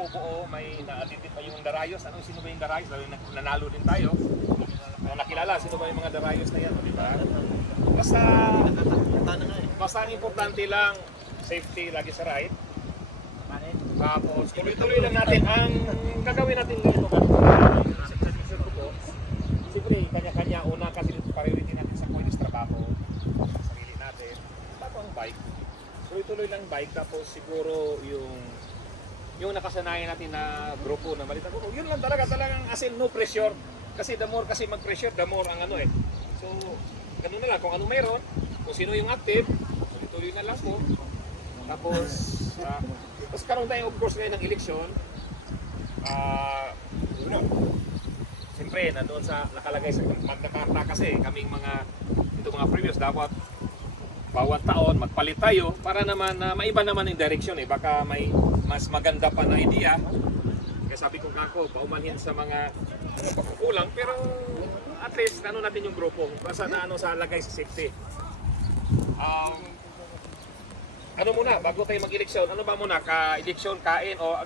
grupo buo, may na-identify yung Darayos. Ano, sino ba yung Darayos? Lalo nanalo din tayo. Nakilala, sino ba yung mga Darayos na yan, di ba? Basta ang importante lang, safety lagi sa ride. Tapos tuloy-tuloy lang natin ang gagawin natin ngayon. Siyempre, kanya-kanya una kasi priority natin sa kuya trabaho, sarili natin, bago ang bike. Tuloy-tuloy lang bike, tapos siguro yung nakasanayan natin na grupo na malita grupo, yun lang talagang as in no pressure. Kasi the more kasi mag-pressure, the more ang ano eh. So, ganun na lang, kung ano mayroon, kung sino yung active, tuloy-tuloy na lang po. Tapos, tapos karoon tayo of course ngayon ng eleksyon. Siyempre, nandoon sa nakalagay sa Magna Carta kasi kaming mga previous dapat bawat taon magpalit tayo para naman maiba naman yung direction eh. Baka may mas maganda pa na idea. Kaya sabi ko kako, paumanhin sa mga pagkukulang pero at least ano natin yung grupo basta na ano sa lagay sa safety. Ano muna bago tayo mag-eleksyon? Ano ba muna? Ka-eleksyon, kain o